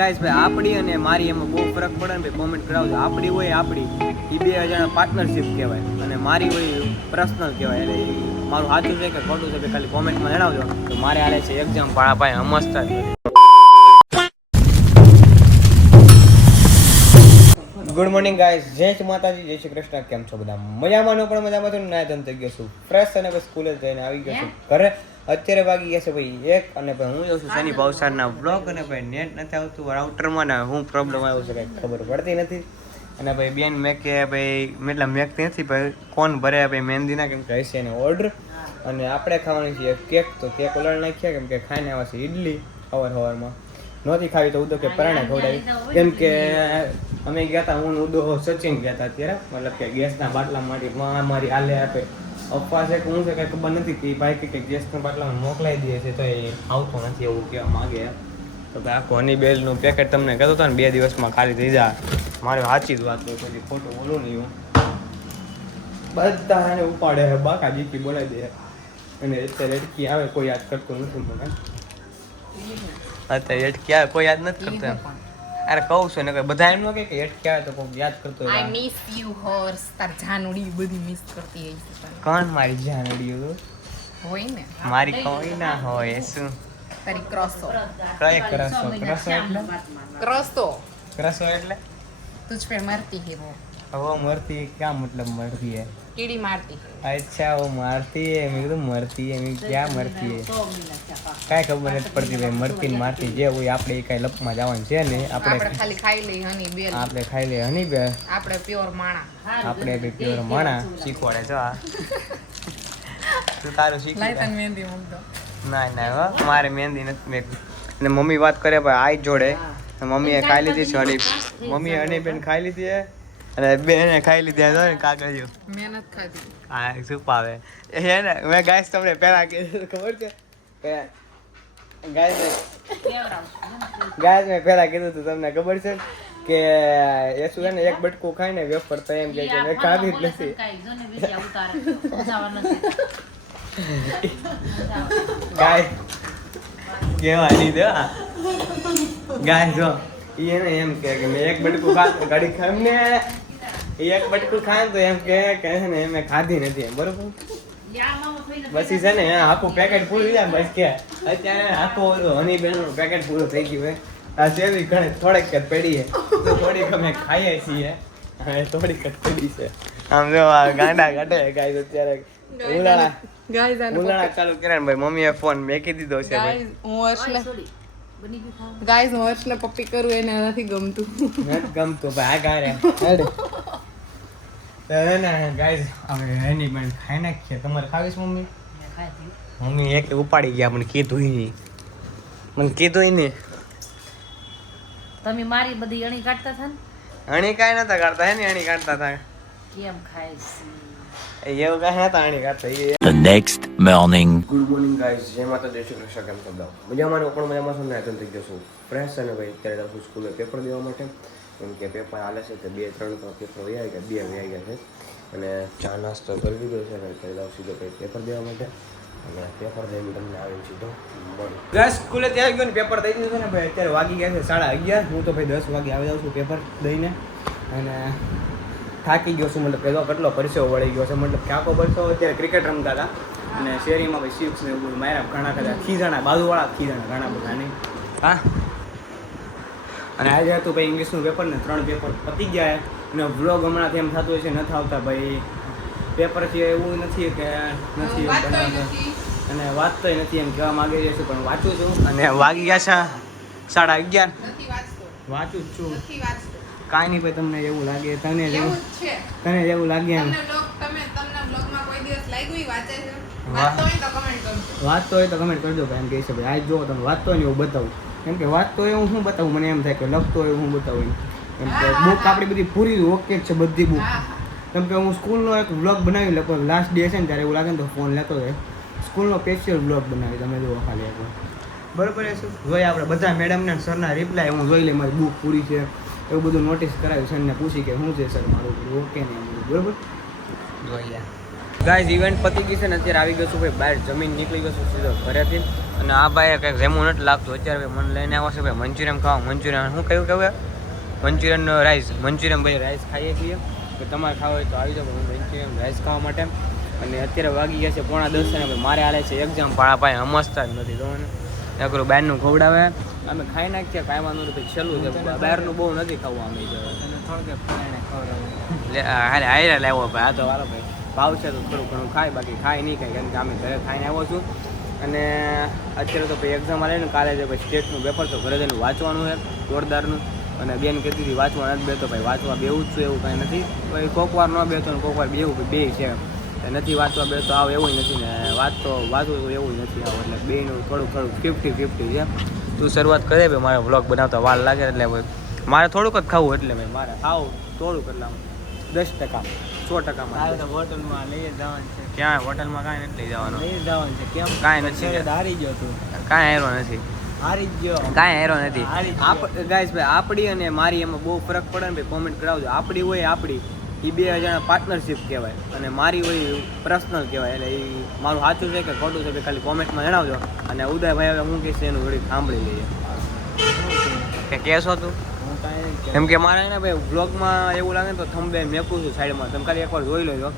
Guys ભાઈ આપણી અને મારી એમાં બહુ ફરક પડે ને ભાઈ કોમેન્ટ કરાવજો. આપણી હોય આપણી એ બે જણા પાર્ટનરશિપ કહેવાય અને મારી હોય પર્સનલ કહેવાય. એટલે મારું સાચું છે કે ખોટું છે ભાઈ ખાલી કોમેન્ટમાં જણાવજો. તો મારે હાલે છે એક્ઝામ ભાણા ભાઈ સમજતા ગુડ મોર્નિંગ ગાઈસ, જય માતાજી, જય શ્રી કૃષ્ણ. કેમ છો બધા? મજામાં નો પણ મજામાં છું. ના ધન થઈ ગયો છું ફ્રેશ અને બસ સ્કૂલે જઈને આવી ગયો છું ઘરે. અત્યારે વાગી ગયા છે ભાઈ 1 અને ભાઈ હું જાઉં છું શનિ ભાવસારના બ્લોગ અને ભાઈ નેટ નથી આવતું રાઉટરમાં ને હું પ્રોબ્લેમ આવ્યો છે કંઈ ખબર પડતી નથી. અને ભાઈ બેન મેં કે ભાઈ મતલબ મેકતી નથી ભાઈ કોણ ભરે ભાઈ મહેંદીના કેમ કે હશે એને ઓર્ડર અને આપણે ખાવાની છે કેક. તો કેક ઓલાડ નાખ્યા કેમ કે ખાઈને આવ્યા છે ઇડલી સવારમાં નહોતી ખાવી તો ઉદો કે પરાણે ખવડાવી કેમ કે અમે ગયા હતા હું ઉદો સચિન ગયા હતા અત્યારે મતલબ કે ગેસના બાટલા મારી હાલે આપે અપવા છે કે હું છે કંઈ ખબર નથી કે ભાઈ કે ગેસના બાટલામાં મોકલાવી દે છે તો એ આવતો નથી એવું કહેવા માગે. તો ભાઈ આખું હની બેલનું પેકેટ તમને કહેતો હતો ને 2 દિવસમાં ખાલી થઈ જાય. મારે સાચી જ વાત હોય પછી ખોટું બોલું નહીં હું. બધા એને ઉપાડે બાકા જીપી બોલાવી દે અને અત્યારે એટકી આવે કોઈ યાદ કરતું નથી મને. અત્યારે એટકી આવે કોઈ યાદ નથી કરતું એમ. અરે કહું છું ને બધા એમ ન કે એટકી આવે તો કોઈ યાદ કરતો હોય. આઈ મિસ યુ હર્ષ. તાર જાનુડી બધી મિસ કરતી હઈ છે. કોણ મારી જાનુડી હોય ને મારી કોઈ ના હોય શું તારી ક્રોસો કઈ કરસો કરસો એટલે કરસો એટલે तुझ पे मरती है वो वो मरती है क्या मतलब मरती है कीड़ी मारती है. अच्छा वो मारती है मैं तो मरती है मैं क्या मरती है કાંઈ ખબર નથી પડતી ભાઈ મરતી ને મારતી જે હોય આપણે કઈ લપમાં જવાનું છે ને આપણે ખાલી ખાઈ લઈ હની બેલ. આપણે ખાઈ લે હની બે આપણે પ્યોર માણા. આપણે બી પ્યોર માણા શીખવાડે છો આ તું તારું શીખ લાઈ તને મહેંદી મૂકતો. ના ના હો મારે મહેંદી નથી મેં અને મમ્મી વાત કરે ભાઈ આઈ જોડે મમ્મીએ ખાઈ લીધી છે હની મમ્મીએ હની બેન ખાઈ લીધી છે અને બેને ખાઈ લીધી ને કાગળિયો મહેનત ખાધી. હા શું પાવે હે ને મેં ગાઈસ તમને પહેલા કીધું ખબર છે કે ગાઈસ મેં પહેલા કીધું હતું તમને ખબર છે કે એ શું છે ને એક બટકું ખાઈને વેફર તો એમ કે મેં ખાધી જ નથી. ગાય કેવાની દે ગાય જો એને એમ કે મેં એક બટકું ખા ગાડી ખામ ને એક બટકું ખાય તો એમ કે ને મેં ખાધી નથી એમ બરોબર. બસ છે ને આખું પેકેટ પૂરું જાય બસ કે અત્યારે આખું હની બેનનું પેકેટ પૂરું થઈ ગયું હોય આ સેવી ઘણે થોડીક જ પડી છે તો થોડીક અમે ખાઈએ છીએ હવે થોડીક જ પડી છે. આમ જો આ ગાંડા કાઢે ગાય અત્યારે ઉલાળા ઉલાળા ચાલુ કર્યા ભાઈ મમ્મીએ ફોન મેકી દીધો છે ભાઈ. ગાઈઝ હું હર્ષને પપ્પી કરું એને નથી ગમતું. નથી ગમતું ભાઈ આ ગારે ગાઈઝ હવે એની પણ ખાઈ નાખીએ. તમારે ખાવીશ મમ્મી? મમ્મી એક ઉપાડી ગયા મને કીધું નહીં તમે મારી બધી અણી કાઢતા હતા ને? અણી કાંઈ નતા કાઢતા હે ને અણી કાઢતા હતા કેમ ખાઈશ? એવું કાંઈ નતા અણી કાઢતા. The next morning. Good morning guys, જય માતા જય શ્રી કૃષ્ણ. કેમ છો બધા? મજામાં પણ મજામાં છું ને થઈ ગયો છું ફ્રેશ અને ભાઈ અત્યારે જાઉં છું સ્કૂલે પેપર દેવા માટે કેમ કે પેપર હાલે છે તો 2-3 તો પેપર વહી ગયા 2 વહી ગયા છે અને ચા નાસ્તો કરી દીધો છે અને અત્યારે જાઉં સીધો ભાઈ પેપર દેવા માટે અને પેપર દઈને તમને આવી સીધો મળી ગાઈઝ સ્કૂલે ત્યાં ગયો ને પેપર દઈ દીધું છે ને ભાઈ અત્યારે વાગી ગયા છે 11:30. હું તો ભાઈ 10 વાગે આવી જાઉં છું પેપર દઈને અને થાકી ગયો છું. મતલબ કહેતો કેટલો પરસેવો વળી ગયો છે મતલબ કે આખો પરસેવો અત્યારે ક્રિકેટ રમતા હતા અને શેરીમાં ભાઈ સિક્સ ને એવું માર્યા ઘણા બધા ખીજાણા બાજુવાળા ખીજાણા ઘણા બધા નહીં હા. અને આજે હતું ભાઈ ઇંગ્લિશનું પેપર ને 3 પેપર પતી ગયા અને વ્લોગ હમણાંથી એમ થતું હોય છે નથી આવતા ભાઈ પેપર છે એવું નથી કે નથી અને વાંચતોય નથી એમ કહેવા માગી રહ્યો છું પણ વાંચું છું અને વાગી ગયા છે 11:30. વાંચું જ છું કાંઈ નહીં ભાઈ તમને એવું લાગે તને જેવું લાગે એમ વાંચતો હોય તો કમેન્ટ કરજો ભાઈ એમ કહે છે ભાઈ આજ જો તમે વાંચતો હોય ને એવું બતાવું કેમ કે વાંચતો હોય હું શું બતાવું મને એમ થાય કે લખતો હોય હું બતાવું એમ કે બુક આપણી બધી પૂરી ઓકે છે બધી બુક. કેમ કે હું સ્કૂલનો એક વ્લોગ બનાવી લખો લાસ્ટ ડે છે ને ત્યારે એવું લાગે ને તો ફોન લેતો હોય સ્કૂલનો સ્પેશિયલ વ્લોગ બનાવી તમે જુઓ ખાલી એકવાર બરાબર છે શું જોઈએ આપણે બધા મેડમને સરના રિપ્લાય હું જોઈ લે મારી બુક પૂરી છે એવું બધું નોટિસ કરાવ્યું સરને પૂછી કે શું છે સર મારું બધું ઓકે ને એમ બરાબર જોઈએ. ગાઈઝ ઇવેન્ટ પતી ગઈ છે ને અત્યારે આવી ગયો છું ભાઈ બહાર જમીન નીકળી ગયો છું સીધો ઘરેથી અને આ ભાઈ કંઈક જેમું નથી લાગતું અત્યારે ભાઈ મને લઈને આવ્યો છે ભાઈ મંચુરિયન ખાવા મંચુરિયન શું કહ્યું મંચુરિયન રાઈસ મંચુરિયન ભાઈ રાઈસ ખાઈએ છીએ કે તમારે ખાવ હોય તો આવી જાઓ મંચુરિયન રાઈસ ખાવા માટે અને અત્યારે વાગી ગયા છે 9:30 અને ભાઈ મારે હાલે છે એક્ઝામ ભાડા ભાઈ સમજતા જ નથી તો નકરું બહારનું ખવડાવે અમે ખાઈ નાખીએ કાંઈ વાંધો નથી છેલ્લું છે બહારનું બહુ નથી ખાવું અમે હારે લાવ્યો ભાઈ આ તો વારો ભાઈ ભાવ છે તો થોડું ઘણું ખાય બાકી ખાય નહીં કાંઈ કારણ કે અમે ઘરે ખાઈને આવ્યો છું અને અત્યારે તો ભાઈ એક્ઝામ આલે ને કાલે છે ભાઈ સ્ટેટનું પેપર તો ઘરે જઈને વાંચવાનું છે જોરદારનું અને બેન કહેતી હતી વાંચવા નથી બેતો ભાઈ વાંચવા બેવું જ છું એવું કાંઈ નથી ભાઈ કોક વાર ન બેતો ને કોક વાર બેવું બે છે નથી વાંચવા બેતો આવ એવું નથી ને વાંચવું તો એવું નથી આવ એટલે બેનું થોડું 50-50 છે તું શરૂઆત કરે ભાઈ મારે વ્લોગ બનાવતા વાર લાગે એટલે ભાઈ મારે થોડુંક જ ખાવું એટલે ભાઈ મારે ખાવું થોડુંક એટલે 10% 100% હોટલમાં લઈ જવાનું છે. ક્યાં હોટલમાં કાંઈ નથી લઈ જવાનું લઈ જવાનું છે. કેમ કાંઈ નથી હારી ગયો તું કાંઈ હેરો નથી હારી જ ગયો કાંઈ હેરો નથી હારી જ ગાઈસ ભાઈ આપણી અને મારી એમાં બહુ ફરક પડે ને ભાઈ કોમેન્ટ કરાવજો આપણી હોય આપણી એ 2 જણા પાર્ટનરશિપ કહેવાય અને મારી હોય પર્સનલ કહેવાય એટલે એ મારું સાચું છે કે ખોટું છે ખાલી કોમેન્ટમાં જણાવજો અને ઉદયભાઈ હવે હું કહીશ એનું ઘડી સાંભળી લઈએ કે કહેશો તું હું કાંઈ નહીં કહેતો. કેમ કે મારે ને ભાઈ વ્લોગમાં એવું લાગે ને તો થંબનેલ મેકું છું સાઈડમાં તમે ખાલી એકવાર જોઈ લેજો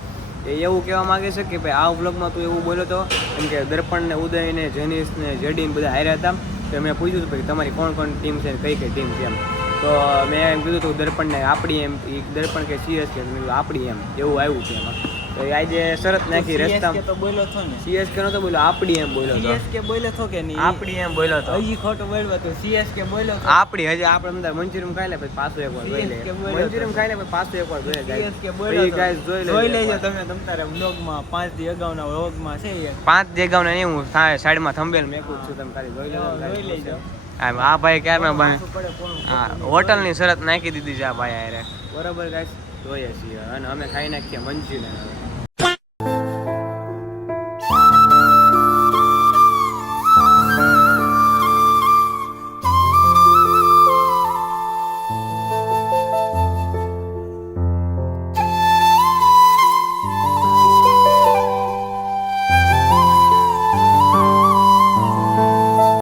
એ એવું કહેવા માંગે છે કે ભાઈ આ વ્લોગમાં તું એવું બોલ્યો હતો કેમ કે દર્પણ ને ઉદય ને જેનિસ ને જેડીન બધા હાર્યા હતા તો મેં પૂછ્યું હતું કે તમારી કોણ કોણ ટીમ છે કઈ કઈ ટીમ છે એમ તો મેં એમ કીધું હતું દર્પણને આપણી એમ દર્પણ કે સીએસ કે આપણી એમ એવું આવ્યું છે એમાં તો આજે શરત નાખી રસ્તા CSK તો બોલ્યો છો ને સીએસકે નતો બોલ્યો આપણી એમ બોલ્યો હતો CSK બોલ્યો છો કે નહીં આપણી એમ બોલ્યો હતો હજી ખોટું બોલ્યો તો CSK બોલ્યો છો આપણી હજી આપણે અંદર મંચુરિયન ખાઈ લે પછી પાછું એકવાર જોઈ લે CSK બોલ્યો હતો. મંચુરિયન ખાઈ લે પછી પાછું એકવાર જોઈ લે CSK બોલ્યો તો. ગાઈસ જોઈ લેજો તમે તમારા વ્લોગમાં 5 દી અગાઉના વ્લોગમાં છે એક 5 જગ્યાઓ નહીં હું સાઈડમાં થંબેલ મેકું જ છું તમે ખાલી જોઈ લેજો જોઈ લેજો આ ભાઈ ક્યારના બને પડે કોણ હા હોટલની શરત નાખી દીધી છે આ ભાઈ હારે બરાબર ગાઈસ જોઈએ છીએ અને અમે ખાઈ નાખીએ મંચુરિયન